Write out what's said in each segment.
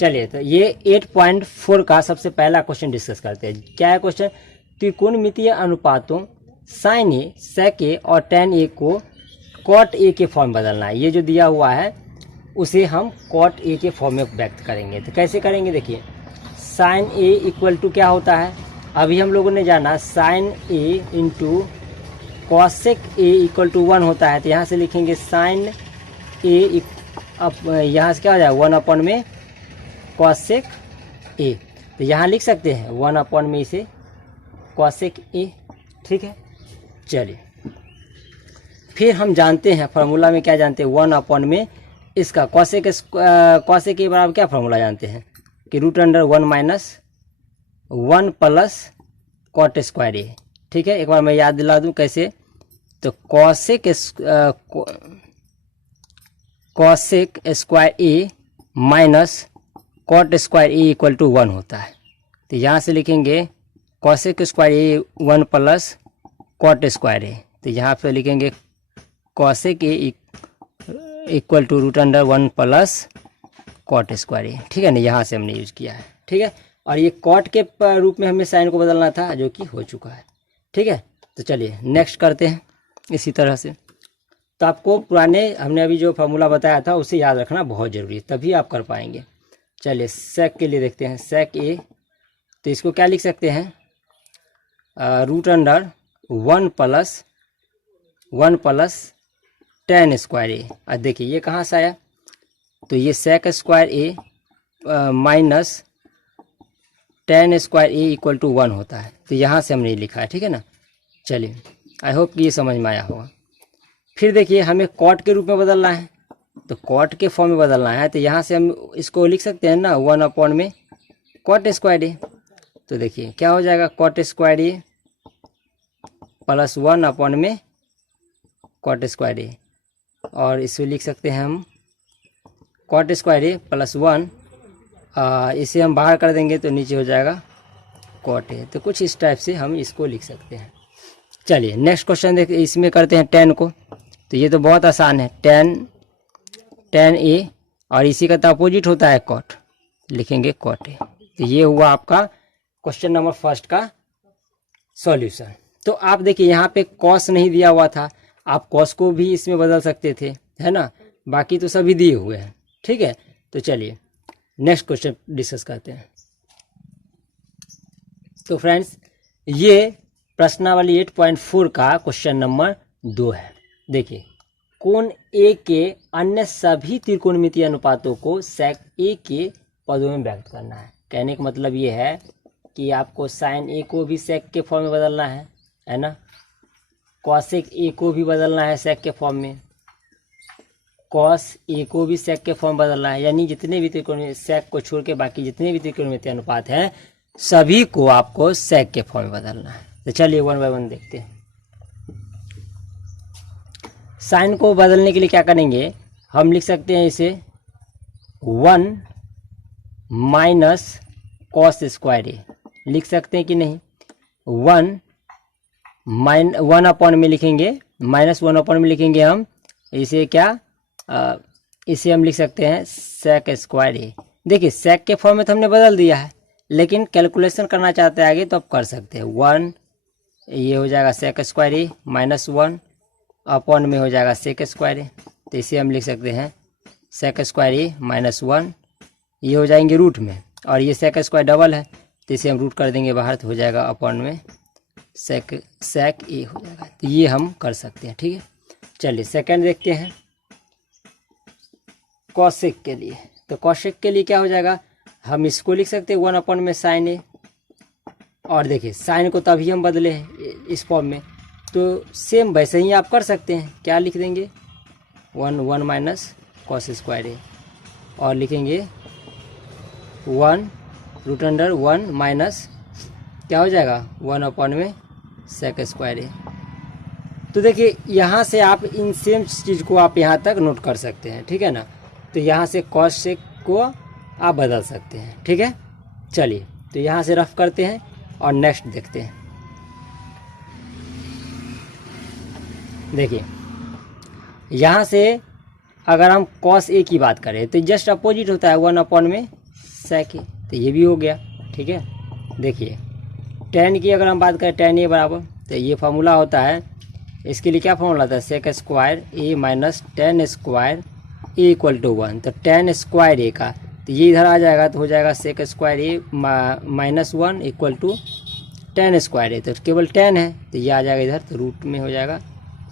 चलिए तो ये 8.4 का सबसे पहला क्वेश्चन डिस्कस करते हैं। क्या है क्वेश्चन? त्रिकोणमितीय अनुपातों साइन ए, सेक ए और टेन ए को कॉट ए के फॉर्म बदलना है। ये जो दिया हुआ है उसे हम कॉट ए के फॉर्म में व्यक्त करेंगे। तो कैसे करेंगे? देखिए, साइन ए इक्वल टू क्या होता है? अभी हम लोगों ने जाना sine a into cosec A equal to 1 होता है। तो यहाँ से लिखेंगे साइन ए, अब यहाँ से क्या हो जाएगा 1 अपॉन में कॉसेक ए। तो यहाँ लिख सकते हैं 1 अपॉन में इसे कॉसेक ए। ठीक है, चलिए फिर हम जानते हैं फार्मूला में क्या जानते हैं, 1 अपॉन में इसका कॉसेक के बराबर क्या फार्मूला जानते हैं कि √1 minus 1 plus cot square A. ठीक है, एक बार मैं याद दिला दूं कैसे। तो cosec square A minus cot square A equal to 1 होता है। तो यहाँ से लिखेंगे cosec square A 1 plus cot square A. तो यहाँ पे लिखेंगे cosec A equal to √1 plus cot square A. ठीक है ना, यहाँ से हमने यूज किया है। ठीक है, और ये कॉट के रूप में हमें साइन को बदलना था जो कि हो चुका है। ठीक है, तो चलिए नेक्स्ट करते हैं इसी तरह से। तो आपको पुराने हमने अभी जो फार्मूला बताया था उसे याद रखना बहुत ज़रूरी है, तभी आप कर पाएंगे। चलिए सेक के लिए देखते हैं, सेक ए। तो इसको क्या लिख सकते हैं, √1 प्लस टेन स्क्वायर ए। अब देखिए ये कहाँ से आया, तो ये sec square A minus tan square A equal to 1 होता है। तो यहाँ से हमने लिखा है। ठीक है ना, चलिए आई होप कि ये समझ में आया होगा। फिर देखिए हमें कॉट के रूप में बदलना है, तो कॉट के फॉर्म में बदलना है। तो यहाँ से हम इसको लिख सकते हैं ना 1 अपॉन में कॉट स्क्वायर ए। तो देखिए क्या हो जाएगा, cot square A plus 1 upon में कॉट स्क्वायर ए, और इसे लिख सकते हैं हम कॉट स्क्वायर ए प्लस 1। इसे हम बाहर कर देंगे तो नीचे हो जाएगा कॉट ए। तो कुछ इस टाइप से हम इसको लिख सकते हैं। चलिए नेक्स्ट क्वेश्चन देखिए, इसमें करते हैं टेन को। तो ये तो बहुत आसान है, टेन ए और इसी का तो अपोजिट होता है कॉट, लिखेंगे कॉट ए। तो ये हुआ आपका क्वेश्चन नंबर फर्स्ट का सॉल्यूशन। तो आप देखिए यहाँ पे कॉस नहीं दिया हुआ था, आप कॉस को भी इसमें बदल सकते थे, है ना, बाकी तो सभी दिए हुए हैं। ठीक है, तो चलिए नेक्स्ट क्वेश्चन डिस्कस करते हैं। तो फ्रेंड्स ये प्रश्नावली 8.4 का क्वेश्चन नंबर 2 है। देखिए, कोण ए के अन्य सभी त्रिकोणमितीय अनुपातों को सेक ए के पदों में व्यक्त करना है। कहने का मतलब ये है कि आपको साइन ए को भी सेक के फॉर्म में बदलना है ना, कॉसेक ए को भी बदलना है सेक के फॉर्म में, कॉस ए को भी सेक के फॉर्म बदलना है। यानी जितने भी त्रिकोणमितीय, सेक को छोड़ के बाकी जितने भी त्रिकोणमितीय अनुपात हैं सभी को आपको सेक के फॉर्म में बदलना है। तो चलिए 1 बाय 1 देखते हैं। साइन को बदलने के लिए क्या करेंगे, हम लिख सकते हैं इसे 1 माइनस कॉस स्क्वायर ए लिख सकते हैं कि नहीं। 1 अपॉन में लिखेंगे, -1 अपॉन में लिखेंगे हम इसे क्या, इसे हम लिख सकते हैं सेक स्क्वायर ए। देखिए सेक के फॉर्म में तो हमने बदल दिया है, लेकिन कैलकुलेशन करना चाहते हैं आगे तो आप कर सकते हैं। 1 ये हो जाएगा सेक स्क्वायर ए, -1 अपॉन में हो जाएगा सेक स्क्वायर ए। तो इसे हम लिख सकते हैं सेक स्क्वायर ए -1, ये हो जाएंगे रूट में, और ये सेक स्क्वायर डबल है तो इसे हम रूट कर देंगे बाहर, तो हो जाएगा अपॉन में सेक ए हो जाएगा। तो ये हम कर सकते हैं। ठीक है, चलिए सेकंड देखते हैं कॉसेक के लिए। तो कॉसेक के लिए क्या हो जाएगा, हम इसको लिख सकते हैं 1 अपॉन में साइन ए। और देखिए साइन को तभी हम बदले हैं इस फॉर्म में, तो सेम वैसे ही आप कर सकते हैं। क्या लिख देंगे 1 माइनस कॉस स्क्वायर ए, और लिखेंगे 1 माइनस क्या हो जाएगा 1 अपॉन में सेक स्क्वायर ए। तो देखिए यहाँ से आप इन सेम चीज़ को आप यहाँ तक नोट कर सकते हैं। ठीक है ना, तो यहाँ से कॉसेक को आप बदल सकते हैं। ठीक है, चलिए तो यहाँ से रफ करते हैं और नेक्स्ट देखते हैं। देखिए यहाँ से अगर हम कॉस ए की बात करें तो जस्ट अपोजिट होता है 1 अपॉन में sec a, तो ये भी हो गया। ठीक है, देखिए tan की अगर हम बात करें, tan a बराबर, तो ये फार्मूला होता है, इसके लिए क्या फार्मूला था, sec square a minus tan square a equal to 1। तो tan स्क्वायर a का, तो ये इधर आ जाएगा तो हो जाएगा sec square a minus 1 equal to tan square a, तो केवल tan है तो ये आ जाएगा इधर, तो रूट में हो जाएगा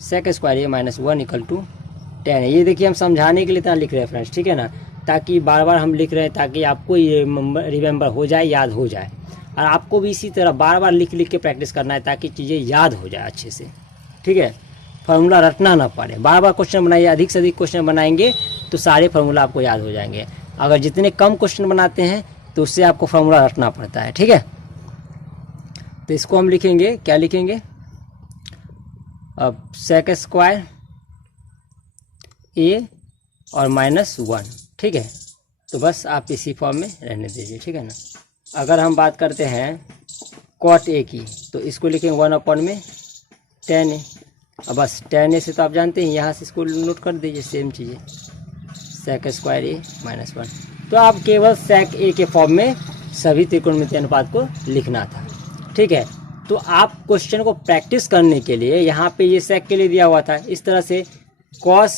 sec square a minus 1 equal to tan है। ये देखिए हम समझाने के लिए इतना लिख रहे हैं फ्रेंड्स, ठीक है ना, ताकि बार बार हम लिख रहे हैं ताकि आपको ये रिमेंबर हो जाए, याद हो जाए। और आपको भी इसी तरह बार बार लिख लिख के प्रैक्टिस करना है ताकि चीज़ें याद हो जाए अच्छे से। ठीक है, फार्मूला रटना ना पड़े, बार बार क्वेश्चन बनाइए, अधिक से अधिक क्वेश्चन बनाएंगे तो सारे फार्मूला आपको याद हो जाएंगे। अगर जितने कम क्वेश्चन बनाते हैं तो उससे आपको फार्मूला रटना पड़ता है। ठीक है, तो इसको हम लिखेंगे, क्या लिखेंगे, अब sec स्क्वायर a और माइनस 1। ठीक है, तो बस आप इसी फॉर्म में रहने दीजिए। ठीक है ना, अगर हम बात करते हैं cot a की, तो इसको लिखेंगे 1 अपॉन में tan a। अब बस tan a से तो आप जानते हैं, यहाँ से इसको नोट कर दीजिए, सेम चीज़ें sec स्क्वायर a माइनस 1। तो आप केवल sec a के फॉर्म में सभी त्रिकोणमितीय अनुपात को लिखना था। ठीक है, तो आप क्वेश्चन को प्रैक्टिस करने के लिए यहाँ पे ये sec के लिए दिया हुआ था, इस तरह से cos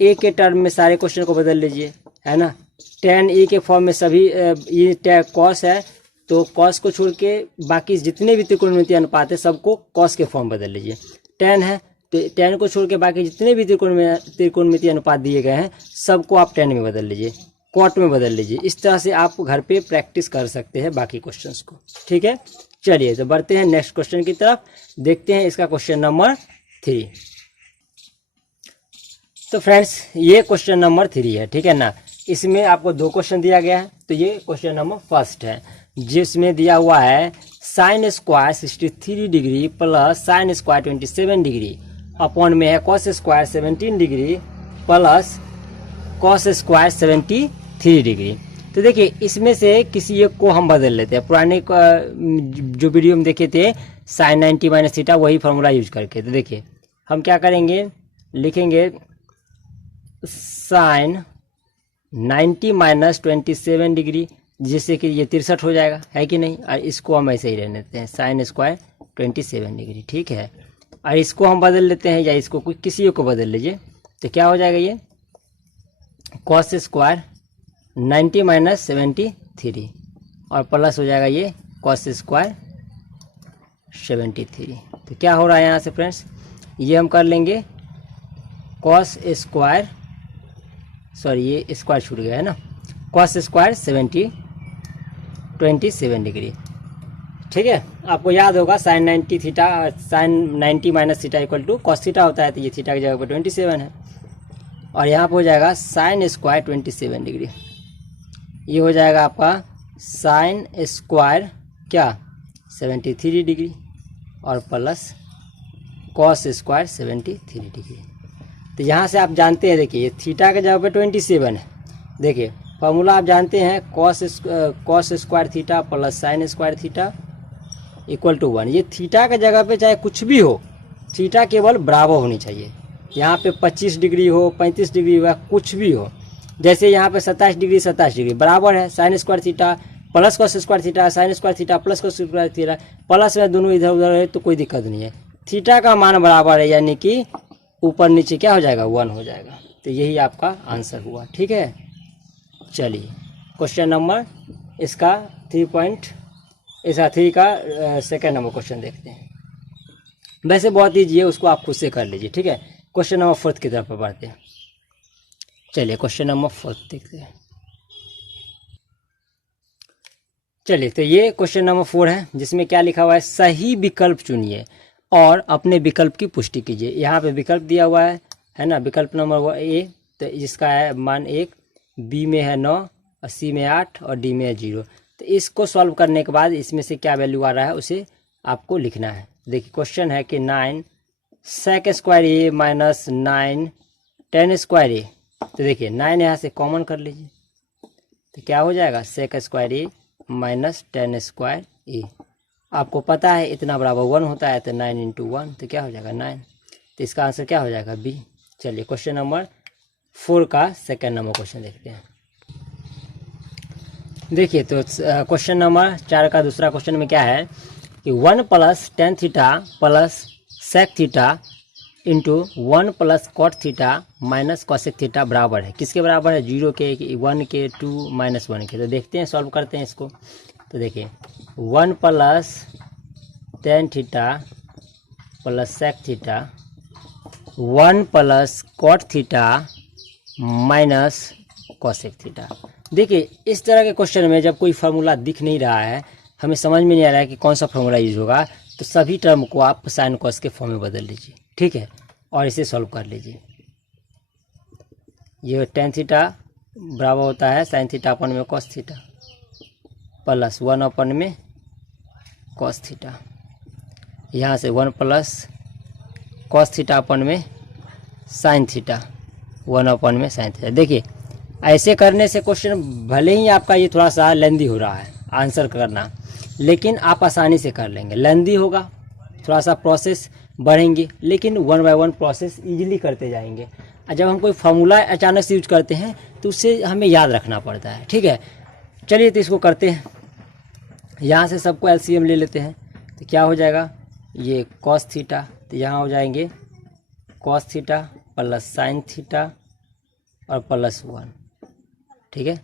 a के टर्म में सारे क्वेश्चन को बदल लीजिए, है ना। tan a के फॉर्म में सभी ये cos है तो cos को छोड़ के बाकी जितने भी त्रिकोणमितीय अनुपात है सबको cos के फॉर्म बदल लीजिए। tan है तो tan को छोड़ के बाकी जितने भी त्रिकोणमितीय अनुपात दिए गए हैं सबको आप tan में बदल लीजिए, cot में बदल लीजिए। इस तरह से आप घर पे प्रैक्टिस कर सकते हैं बाकी क्वेश्चंस को। ठीक है, चलिए तो बढ़ते हैं नेक्स्ट क्वेश्चन की तरफ, देखते हैं इसका क्वेश्चन नंबर 3। तो फ्रेंड्स ये क्वेश्चन नंबर 3 है। ठीक है ना, इसमें आपको 2 क्वेश्चन दिया गया है, तो ये क्वेश्चन नंबर फर्स्ट है जिसमें दिया हुआ है sine square 63 degree plus sine square 27 degree upon में है cos square 17 degree plus cos square 73 degree. तो देखिए इसमें से किसी एक को हम बदल लेते हैं, पुराने जो वीडियो में देखे थे साइन 90 माइनस थीटा वही फार्मूला यूज करके। तो देखिए हम क्या करेंगे, लिखेंगे साइन 90 माइनस 27 डिग्री, जिससे कि ये 63 हो जाएगा, है कि नहीं। और इसको हम ऐसे ही रहने देते हैं साइन स्क्वायर 27 डिग्री। ठीक है, और इसको हम बदल लेते हैं, या इसको किसी को बदल लीजिए, तो क्या हो जाएगा, ये कॉस स्क्वायर 90 माइनस 73 और प्लस हो जाएगा ये कॉस स्क्वायर 73। तो क्या हो रहा है यहाँ से फ्रेंड्स, ये हम कर लेंगे कॉस स्क्वायर, सॉरी ये स्क्वायर छूट गया है ना, कॉस स्क्वायर 27 डिग्री। ठीक है, आपको याद होगा sine 90 theta, sine 90 minus theta equal to cos theta होता है, तो ये थीटा की जगह पर 27 है, और यहाँ पर हो जाएगा साइन स्क्वायर 27 डिग्री, ये हो जाएगा आपका साइन स्क्वायर क्या 73 डिग्री और प्लस कॉस स्क्वायर 73 डिग्री। तो यहाँ से आप जानते हैं, देखिए ये थीटा के जगह पे 27 है, देखिए फार्मूला आप जानते हैं cos square theta plus sine square theta equal to 1। ये थीटा के जगह पे चाहे कुछ भी हो, थीटा केवल बराबर होनी चाहिए, यहाँ पे 25 डिग्री हो 35 डिग्री हो कुछ भी हो, जैसे यहाँ पे 27 डिग्री बराबर है sign square theta plus cos square theta, sign square theta plus cos square theta, plus में दोनों इधर उधर है तो कोई दिक्कत नहीं है, थीटा का मान बराबर है, यानी कि ऊपर नीचे क्या हो जाएगा 1 हो जाएगा। तो यही आपका आंसर हुआ। ठीक है, चलिए क्वेश्चन नंबर इसका 3 का सेकेंड नंबर क्वेश्चन देखते हैं। वैसे बहुत ईजी है, उसको आप खुद से कर लीजिए। ठीक है, क्वेश्चन नंबर 4 की तरफ बढ़ते हैं। चलिए क्वेश्चन नंबर 4 देखते हैं। चलिए तो ये क्वेश्चन नंबर 4 है जिसमें क्या लिखा हुआ है, सही विकल्प चुनिए और अपने विकल्प की पुष्टि कीजिए। यहाँ पे विकल्प दिया हुआ है ना, विकल्प नंबर ए, तो जिसका है मान 1, बी में है 9 और सी में 8 और डी में है 0। तो इसको सॉल्व करने के बाद इसमें से क्या वैल्यू आ रहा है उसे आपको लिखना है। देखिए क्वेश्चन है कि 9 सेक square A minus 9 10 square A. तो देखिए 9 यहाँ से कॉमन कर लीजिए, तो क्या हो जाएगा सेक स्क्वायर ए माइनस 10 स्क्वायर ए। आपको पता है इतना बराबर 1 होता है, तो 9 इंटू 1 तो क्या हो जाएगा 9। तो इसका आंसर क्या हो जाएगा बी। चलिए क्वेश्चन नंबर 4 का सेकेंड नंबर क्वेश्चन देखते हैं। देखिए तो क्वेश्चन नंबर 4 का दूसरा क्वेश्चन में क्या है कि 1 plus tan theta plus sec theta into 1 plus cot theta minus cosec theta बराबर है, किसके बराबर है? 0 के, 1 के, 2 माइनस 1 के। तो देखते हैं, सॉल्व करते हैं इसको। तो देखिए 1 plus tan theta plus sec theta 1 plus cot theta minus cosec theta. देखिए इस तरह के क्वेश्चन में जब कोई फार्मूला दिख नहीं रहा है, हमें समझ में नहीं आ रहा है कि कौन सा फार्मूला यूज होगा, तो सभी टर्म को आप साइन कॉस के फॉर्म में बदल लीजिए, ठीक है, और इसे सॉल्व कर लीजिए। ये टेन थीटा बराबर होता है साइन थीटा अपन में कॉस थीटा प्लस 1 अपन में कॉस थीटा, यहाँ से 1 प्लस कॉस थीटा अपन में साइन थीटा, 1 अपन में साइन थीटा। देखिए ऐसे करने से क्वेश्चन भले ही आपका ये थोड़ा सा लेंदी हो रहा है आंसर करना, लेकिन आप आसानी से कर लेंगे। लेंदी होगा, थोड़ा सा प्रोसेस बढ़ेंगे, लेकिन 1 बाय 1 प्रोसेस इजीली करते जाएंगे। और जब हम कोई फार्मूला अचानक से यूज करते हैं तो उससे हमें याद रखना पड़ता है, ठीक है। चलिए तो इसको करते हैं, यहाँ से सबको एलसीएम ले लेते हैं। तो क्या हो जाएगा, ये कॉस थीटा, तो यहाँ हो जाएंगे cos theta plus sine theta और प्लस 1, ठीक है।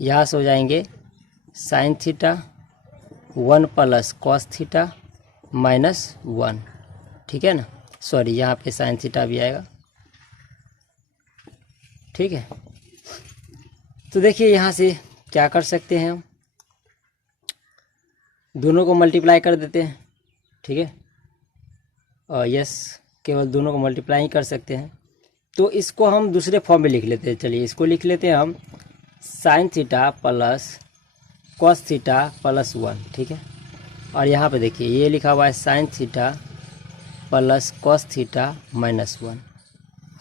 यहाँ से हो जाएंगे sine theta 1 plus cos theta minus 1, ठीक है ना। सॉरी, यहाँ पे साइन थीटा भी आएगा, ठीक है। तो देखिए यहाँ से क्या कर सकते हैं, हम दोनों को मल्टीप्लाई कर देते हैं, ठीक है। और यस, केवल दोनों को मल्टीप्लाई ही कर सकते हैं। तो इसको हम दूसरे फॉर्म में लिख लेते हैं। चलिए इसको लिख लेते हैं हम sign theta plus cos theta plus 1, ठीक है। और यहाँ पे देखिए ये लिखा हुआ है sign theta plus cos theta minus 1,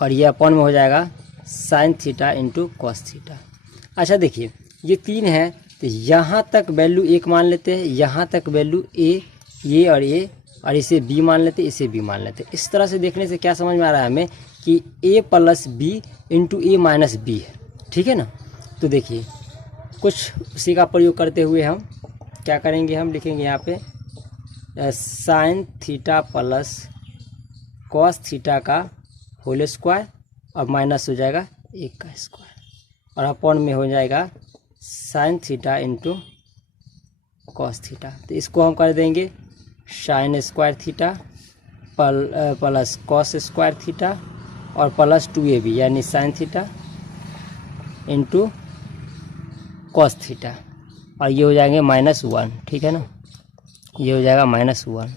और ये अपन में हो जाएगा sign theta into cos theta. अच्छा देखिए ये 3 है, तो यहाँ तक वैल्यू 1 मान लेते हैं, यहाँ तक वैल्यू ये और इसे b मान लेते, इसे b मान लेते। इस तरह से देखने से क्या समझ में आ रहा है हमें कि a plus B into A minus b है, ठीक है ना। तो देखिए कुछ उसी का प्रयोग करते हुए हम क्या करेंगे, हम लिखेंगे यहाँ पे sign theta plus cos theta का होल स्क्वायर और माइनस हो जाएगा 1 का स्क्वायर, और अपॉन में हो जाएगा sign theta into cos theta. तो इसको हम कर देंगे sign square theta plus cos square theta और प्लस 2ab यानी sign theta into cos theta, और ये हो जाएंगे -1, ठीक है ना। ये हो जाएगा -1।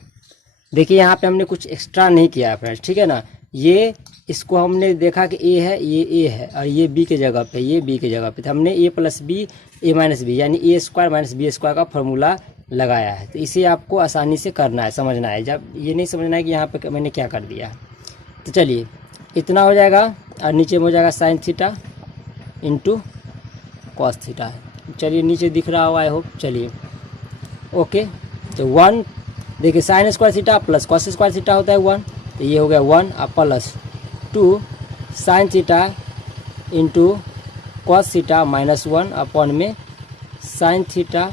देखिए यहाँ पे हमने कुछ एक्स्ट्रा नहीं किया है फ्रेंड्स, ठीक है ना। ये इसको हमने देखा कि a है, ये a है, और ये b के जगह पे, ये b के जगह पे, तो हमने a plus b a minus b यानी a square minus B square का फॉर्मूला लगाया है। तो इसे आपको आसानी से करना है, समझना है। जब ये नहीं समझना है कि यहाँ पे मैंने क्या कर दिया। तो चलिए इतना हो जाएगा, और नीचे में हो जाएगा sign theta into cos theta. चलिए नीचे दिख रहा होगा आई होप। चलिए ओके, तो 1 देखिए sine square theta plus cos square theta होता है 1, तो ये हो गया 1 और plus 2 sine theta into cos theta -1 upon में sine theta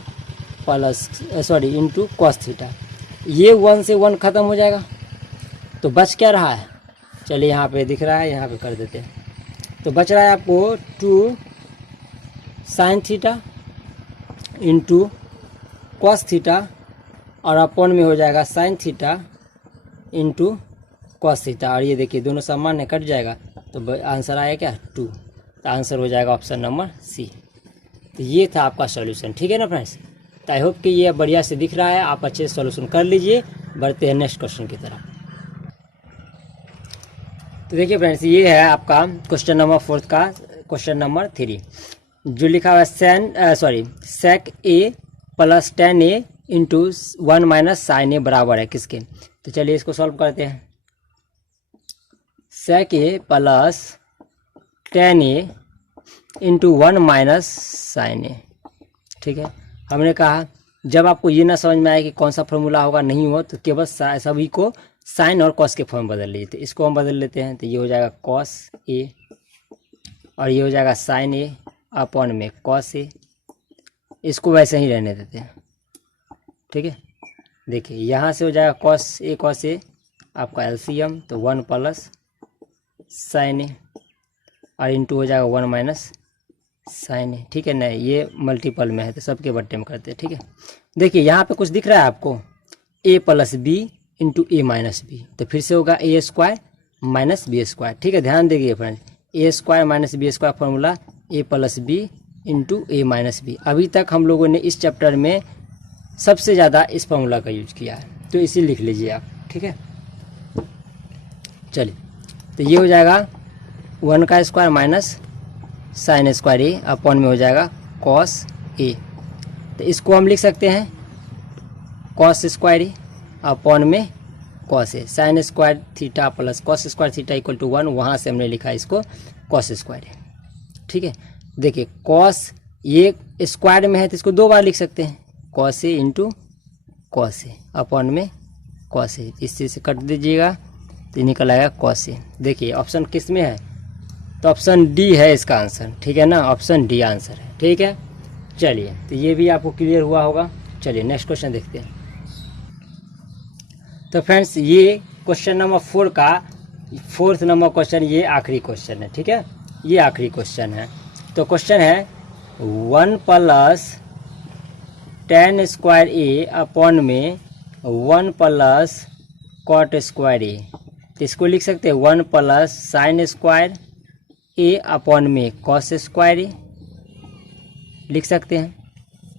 plus into cos theta. ये 1 से 1 ख़त्म हो जाएगा, तो बच क्या रहा है, चलिए यहाँ पे दिख रहा है, यहाँ पे कर देते हैं। तो बच रहा है आपको 2 sine theta into cos theta और अपॉन में हो जाएगा sign theta into cos theta, और ये देखिए दोनों सामान्य कट जाएगा, तो आंसर आएगा क्या 2। तो आंसर हो जाएगा ऑप्शन नंबर सी। तो ये था आपका सॉल्यूशन, ठीक है ना फ्रेंड्स। तो आई होप कि ये बढ़िया से दिख रहा है, आप अच्छे से सॉल्यूशन कर लीजिए। बढ़ते हैं नेक्स्ट क्वेश्चन की तरफ। तो देखिए फ्रेंड्स ये है आपका क्वेश्चन नंबर 4 का क्वेश्चन नंबर 3, जो लिखा हुआ है सेक ए प्लस टेन ए इंटू 1 माइनस साइन ए बराबर है किसके। तो चलिए इसको सॉल्व करते हैं। सेक ए plus ten A into 1 minus sign A, ठीक है। हमने कहा जब आपको ये ना समझ में आए कि कौन सा फॉर्मूला होगा, नहीं हो, तो केवल सभी को साइन और कॉस के फॉर्म बदल लीजिए। तो इसको हम बदल लेते हैं, तो ये हो जाएगा कॉस ए और ये हो जाएगा साइन ए अपॉन में कॉस ए इसको वैसे ही रहने देते हैं, ठीक है। देखिए यहाँ से हो जाएगा कॉस ए आपका एलसीएम, तो 1 प्लस साइन ए और इंटू हो जाएगा 1 माइनस साइन ए, ठीक है ना। ये मल्टीपल में है तो सबके बट्टे में करते हैं, ठीक है। देखिए यहाँ पे कुछ दिख रहा है आपको, A plus B into A minus B, तो फिर से होगा A square minus B square, ठीक है। ध्यान देखिए friend, A square minus B square formula A plus B into A minus B. अभी तक हम लोगों ने इस चैप्टर में सबसे ज़्यादा इस फॉर्मूला का यूज किया है, तो इसे लिख लीजिए आप, ठीक है। चलिए, तो ये हो जाएगा 1 का square minus sign square a upon में हो जाएगा कॉस ए, तो इसको हम लिख सकते हैं कॉस स्क्वायर ए अपॉन में cos a, sine square theta plus cos square theta equal to 1, वहाँ से हमने लिखा इसको कॉस स्क्वायर ए, ठीक है। देखिए कॉस ये स्क्वायर में है तो इसको 2 बार लिख सकते हैं, cos A into cos A upon में कॉस ए, इस चीज़ से कट दीजिएगा तो निकल आएगा कॉस ए। देखिए ऑप्शन किस में है, तो ऑप्शन डी है इसका आंसर, ठीक है ना, ऑप्शन डी आंसर है, ठीक है। चलिए, तो ये भी आपको क्लियर हुआ होगा। चलिए नेक्स्ट क्वेश्चन देखते हैं। तो फ्रेंड्स ये क्वेश्चन नंबर 4 का 4th नंबर क्वेश्चन, ये आखिरी क्वेश्चन है, ठीक है, ये आखिरी क्वेश्चन है। तो क्वेश्चन है 1 plus tan square a upon में 1 प्लस कॉट स्क्वायर ए, तो इसको लिख सकते हैं 1 plus sine square a upon में कॉस स्क्वायर ए, लिख सकते हैं,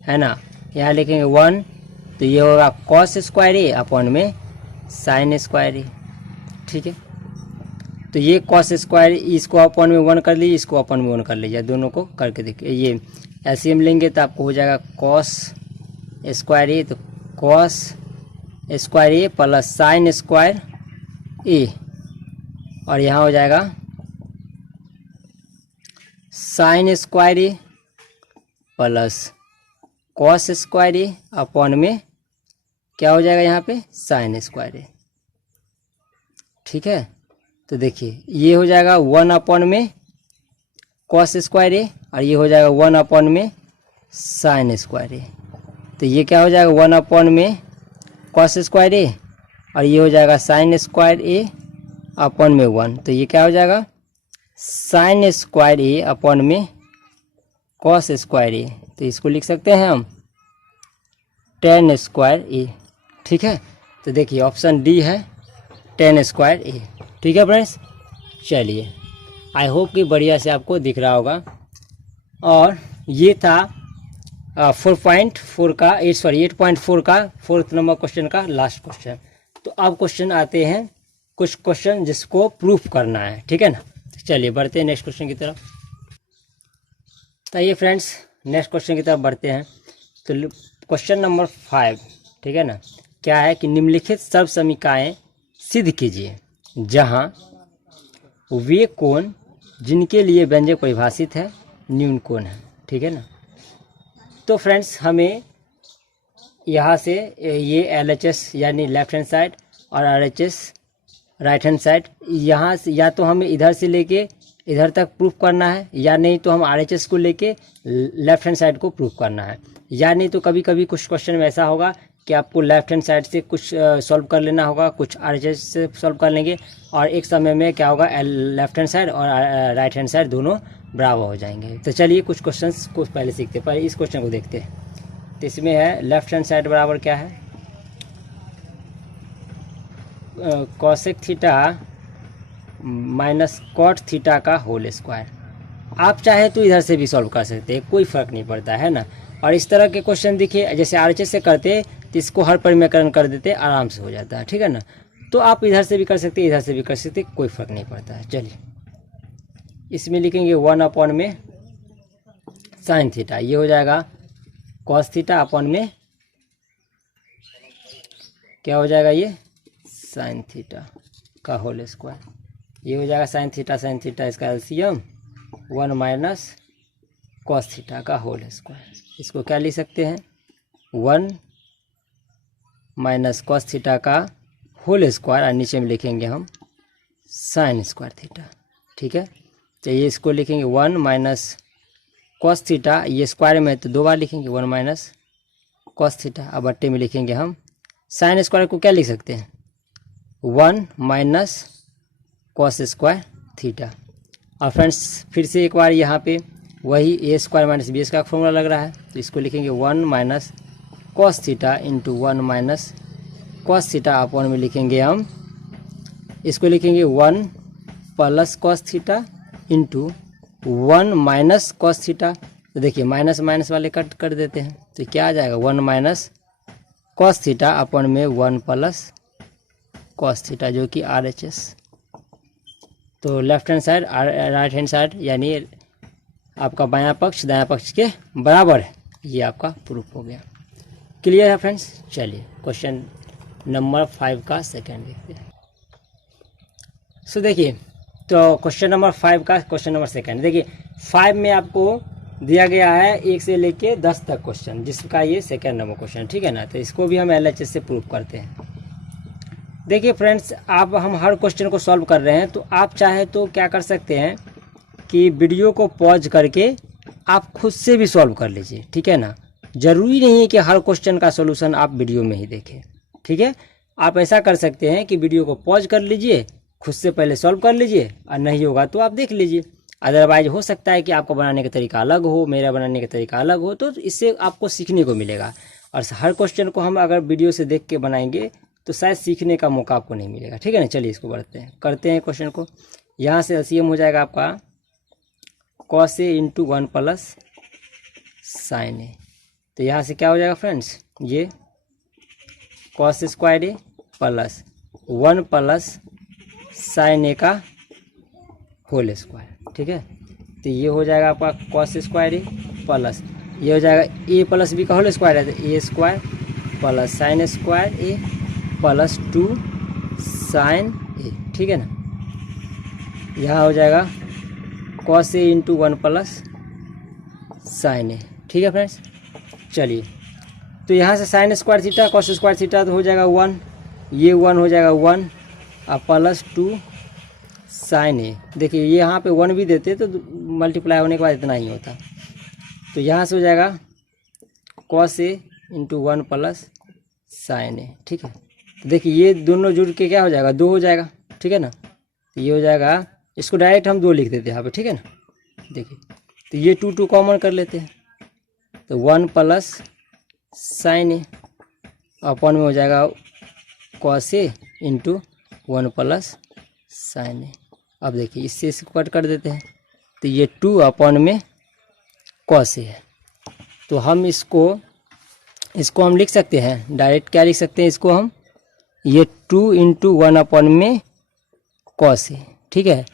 है ना। यहाँ लिखेंगे 1, तो ये होगा कॉस स्क्वायर ए अपॉन में साइन स्क्वायर ए, ठीक है। तो ये कॉस स्क्वायर इसको अपॉन में 1 कर लीजिए, इसको अपॉन में 1 कर लीजिए, दोनों को करके देखिए। ये एलसीएम लेंगे तो आपको हो जाएगा कॉस स्क्वायर ए, तो cos square A plus sine square ए, और यहाँ हो जाएगा sign square A plus cos square a upon में क्या हो जाएगा यहाँ पे साइन स्क्वायर ए, ठीक है। तो देखिए ये हो जाएगा 1 अपॉन में कॉस स्क्वायर ए और ये हो जाएगा 1 अपॉन में साइन स्क्वायर ए, तो ये क्या हो जाएगा 1 अपॉन में कॉस स्क्वायर ए और ये हो जाएगा साइन स्क्वायर ए अपॉन में 1, तो ये क्या हो जाएगा साइन स्क्वायर ए अपॉन में कॉस स्क्वायर ए, तो इसको लिख सकते हैं हम tan स्क्वायर ए, ठीक है। तो देखिए ऑप्शन डी है tan स्क्वायर ए, ठीक है फ्रेंड्स। चलिए, आई होप कि बढ़िया से आपको दिख रहा होगा। और ये था 4.4 का 8.4 का 4th नंबर क्वेश्चन का लास्ट क्वेश्चन। तो अब क्वेश्चन आते हैं कुछ क्वेश्चन जिसको प्रूफ करना है, ठीक है ना। चलिए बढ़ते हैं नेक्स्ट क्वेश्चन की तरफ। तो ये फ्रेंड्स नेक्स्ट क्वेश्चन की तरफ बढ़ते हैं। तो क्वेश्चन नंबर 5, ठीक है ना, क्या है कि निम्नलिखित सब समीकरणें सिद्ध कीजिए जहां वे कोण जिनके लिए व्यंजक परिभाषित है न्यून कोण है, ठीक है ना। तो फ्रेंड्स हमें यहाँ से ये LHS यानी लेफ्ट हैंड साइड और RHS राइट हैंड साइड, यहाँ से या तो हमें इधर से लेके इधर तक प्रूफ करना है, या नहीं तो हम RHS को लेके लेफ्ट हैंड साइड को प्रूफ करना है, या नहीं तो कभी कभी कुछ क्वेश्चन में ऐसा होगा कि आपको लेफ्ट हैंड साइड से कुछ सॉल्व कर लेना होगा, कुछ RHS से सॉल्व कर लेंगे, और एक समय में क्या होगा लेफ्ट हैंड साइड और राइट हैंड साइड दोनों बराबर हो जाएंगे। तो चलिए कुछ क्वेश्चंस को पहले सीखते हैं, पहले इस क्वेश्चन को देखते हैं। तो इसमें है लेफ्ट हैंड साइड बराबर क्या है, cosec theta minus cot theta का होल स्क्वायर। आप चाहे तो इधर से भी सॉल्व कर सकते हैं, कोई फ़र्क नहीं पड़ता है ना। और इस तरह के क्वेश्चन देखिए जैसे RHS से करते तो इसको हर परिमेयकरण कर देते, आराम से हो जाता है, ठीक है ना। तो आप इधर से भी कर सकते, इधर से भी कर सकते, कोई फ़र्क नहीं पड़ता है। चलिए इसमें लिखेंगे 1 अपॉन में साइन थीटा, ये हो जाएगा कॉस थीटा अपॉन में क्या हो जाएगा ये साइन थीटा का होल स्क्वायर, ये हो जाएगा साइन थीटा इसका एलसीएम 1 माइनस कॉस थीटा का होल स्क्वायर। इसको क्या लिख सकते हैं 1 माइनस कॉस थीटा का होल स्क्वायर, और नीचे में लिखेंगे हम साइन स्क्वायर थीटा, ठीक है। तो ये इसको लिखेंगे 1 माइनस कॉस थीटा, ये स्क्वायर में तो 2 बार लिखेंगे 1 माइनस कॉस थीटा। अब बट्टे में लिखेंगे हम साइन स्क्वायर को क्या लिख सकते हैं 1 माइनस कॉस स्क्वायर थीटा। और फ्रेंड्स फिर से एक बार यहाँ पे वही ए स्क्वायर माइनस बी स्क्वायर का फॉर्मूला लग रहा है, तो इसको लिखेंगे 1 minus cos theta into 1 minus cos theta upon में लिखेंगे हम, इसको लिखेंगे 1 plus cos theta into 1 minus cos theta. तो देखिए माइनस माइनस वाले कट कर देते हैं, तो क्या आ जाएगा 1 माइनस कॉस थीटा अपॉन में 1 प्लस कॉस थीटा, जो कि RHS। तो left hand side right hand side यानी आपका बायां पक्ष दायां पक्ष के बराबर है, ये आपका प्रूफ हो गया। क्लियर है फ्रेंड्स। चलिए क्वेश्चन नंबर 5 का सेकंड देखते हैं। सो देखिए, तो क्वेश्चन नंबर 5 का क्वेश्चन नंबर सेकंड देखिए, 5 में आपको दिया गया है 1 से लेके 10 तक क्वेश्चन, जिसका ये सेकंड नंबर क्वेश्चन, ठीक है ना। तो इसको भी हम LHS से प्रूफ करते हैं। देखिए फ्रेंड्स, आप हम हर क्वेश्चन को सॉल्व कर रहे हैं, तो आप चाहे तो क्या कर सकते हैं कि वीडियो को पॉज करके आप खुद से भी सॉल्व कर लीजिए, ठीक है ना। ज़रूरी नहीं है कि हर क्वेश्चन का सॉल्यूशन आप वीडियो में ही देखें, ठीक है। आप ऐसा कर सकते हैं कि वीडियो को पॉज कर लीजिए, खुद से पहले सॉल्व कर लीजिए, और नहीं होगा तो आप देख लीजिए। अदरवाइज हो सकता है कि आपको बनाने का तरीका अलग हो, मेरा बनाने का तरीका अलग हो, तो इससे आपको सीखने को मिलेगा। और हर क्वेश्चन को हम अगर वीडियो से देख के बनाएंगे तो शायद सीखने का मौका आपको नहीं मिलेगा, ठीक है ना। चलिए इसको करते हैं क्वेश्चन को। यहाँ से LCM हो जाएगा आपका cos A into 1 plus sine A. तो यहाँ से क्या हो जाएगा फ्रेंड्स, ये cos square A plus 1 plus sine A का होल स्क्वायर, ठीक है। तो ये हो जाएगा आपका cos स्क्वायर ए प्लस, ये हो जाएगा a प्लस बी का होल स्क्वायर है, तो a square plus sine square A plus 2 sine A, ठीक है ना। यहाँ हो जाएगा cos A into 1 plus sine A, ठीक है फ्रेंड्स। चलिए, तो यहाँ से sine square theta cos square theta तो हो जाएगा 1, ये 1 हो जाएगा 1 और प्लस 2 साइन ए। देखिए ये यहाँ पे 1 भी देते तो मल्टीप्लाई होने के बाद इतना ही होता। तो यहाँ से हो जाएगा cos A into 1 plus sine A, ठीक है। तो देखिए ये दोनों जुड़ के क्या हो जाएगा 2 हो जाएगा, ठीक है ना। तो ये हो जाएगा, इसको डायरेक्ट हम 2 लिख देते हैं यहाँ पे, ठीक है ना। देखिए तो ये 2 कॉमन कर लेते हैं, तो 1 प्लस साइन ए अपॉन में हो जाएगा cos A into 1 plus sine A. अब देखिए इससे इसको कट कर देते हैं, तो ये 2 अपॉन में cos A है। तो हम इसको हम लिख सकते हैं डायरेक्ट, क्या लिख सकते हैं इसको हम, ये 2 इंटू 1 अपॉन में cos A, ठीक है।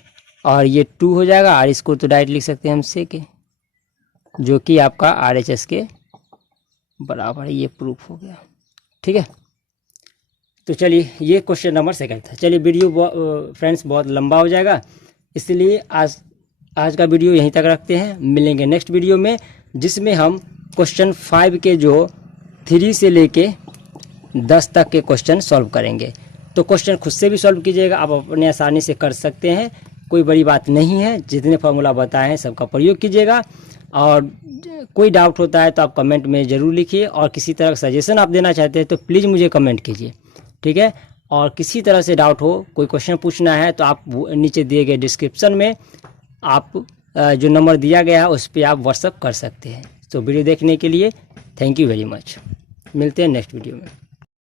और ये 2 हो जाएगा, और इसको तो डायरेक्ट लिख सकते हैं हम sec A, जो कि आपका RHS के बराबर है। ये प्रूफ हो गया, ठीक है। तो चलिए ये क्वेश्चन नंबर सेकंड था। चलिए वीडियो फ्रेंड्स बहुत लंबा हो जाएगा, इसलिए आज का वीडियो यहीं तक रखते हैं। मिलेंगे नेक्स्ट वीडियो में, जिसमें हम क्वेश्चन 5 के जो 3 से लेके 10 तक के क्वेश्चन सॉल्व करेंगे। तो क्वेश्चन खुद से भी सॉल्व कीजिएगा, आप अपने आसानी से कर सकते हैं, कोई बड़ी बात नहीं है। जितने फार्मूला बताए हैं सबका प्रयोग कीजिएगा, और कोई डाउट होता है तो आप कमेंट में ज़रूर लिखिए, और किसी तरह का सजेशन आप देना चाहते हैं तो प्लीज़ मुझे कमेंट कीजिए, ठीक है। और किसी तरह से डाउट हो, कोई क्वेश्चन पूछना है, तो आप नीचे दिए गए डिस्क्रिप्शन में आप जो नंबर दिया गया है उस पर आप व्हाट्सअप कर सकते हैं। तो वीडियो देखने के लिए थैंक यू वेरी मच। मिलते हैं नेक्स्ट वीडियो में।